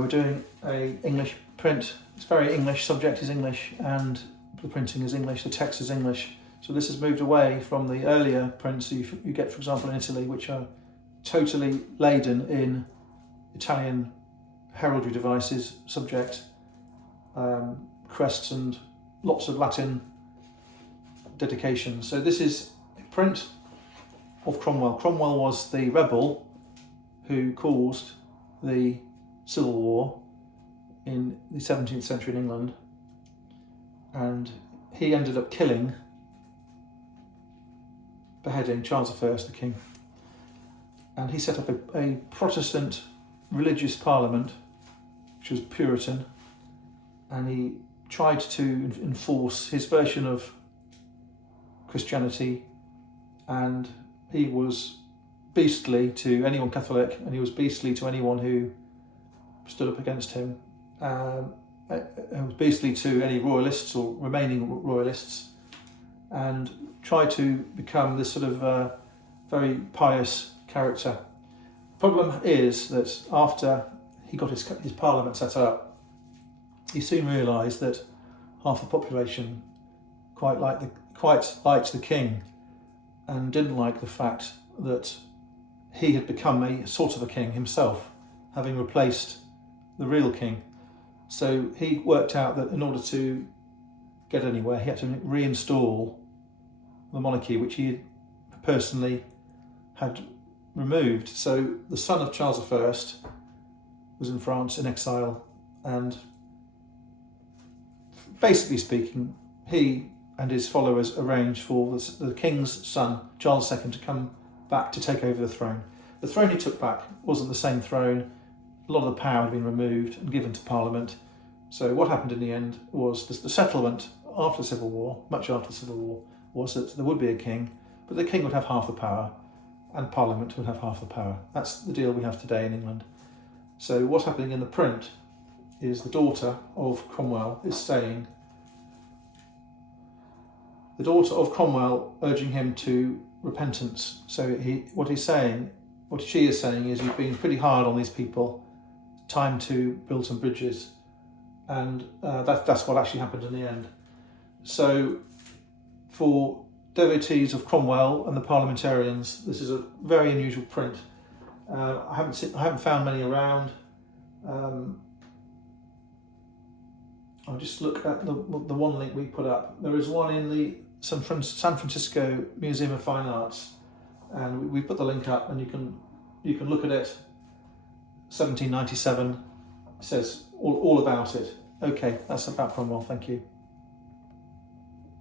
We're doing a English print. It's very English, subject is English and the printing is English, the text is English. So this has moved away from the earlier prints you get, for example, in Italy, which are totally laden in Italian heraldry devices, subject, crests and lots of Latin dedications. So this is a print of Cromwell. Cromwell was the rebel who caused the Civil War in the 17th century in England, and he ended up beheading Charles I, the king, and he set up a Protestant religious parliament which was Puritan, and he tried to enforce his version of Christianity, and he was beastly to anyone Catholic, and he was beastly to anyone who stood up against him. He was beastly to any royalists or remaining royalists, and tried to become this sort of very pious character. The problem is that after he got his parliament set up, he soon realised that half the population quite liked the king, and didn't like the fact that he had become a sort of a king himself, having replaced the real king. So he worked out that in order to get anywhere, he had to reinstall the monarchy, which he personally had removed. So the son of Charles I was in France in exile, and basically speaking, he and his followers arranged for the king's son, Charles II, to come back to take over the throne. The throne he took back wasn't the same throne. A lot of the power had been removed and given to Parliament. So what happened in the end was the settlement after the Civil War, much after the Civil War, was that there would be a king, but the king would have half the power and Parliament would have half the power. That's the deal we have today in England. So what's happening in the print is the daughter of Cromwell is saying, the daughter of Cromwell urging him to repentance. So what she is saying is, you've been pretty hard on these people, time to build some bridges, and that's what actually happened in the end. So for devotees of Cromwell and the parliamentarians, this is a very unusual print. I haven't found many around. I'll just look at the one link we put up. There is one in the San Francisco Museum of Fine Arts, and we put the link up, and you can look at it. 1797 says all about it. Okay, that's about Cromwell. Thank you.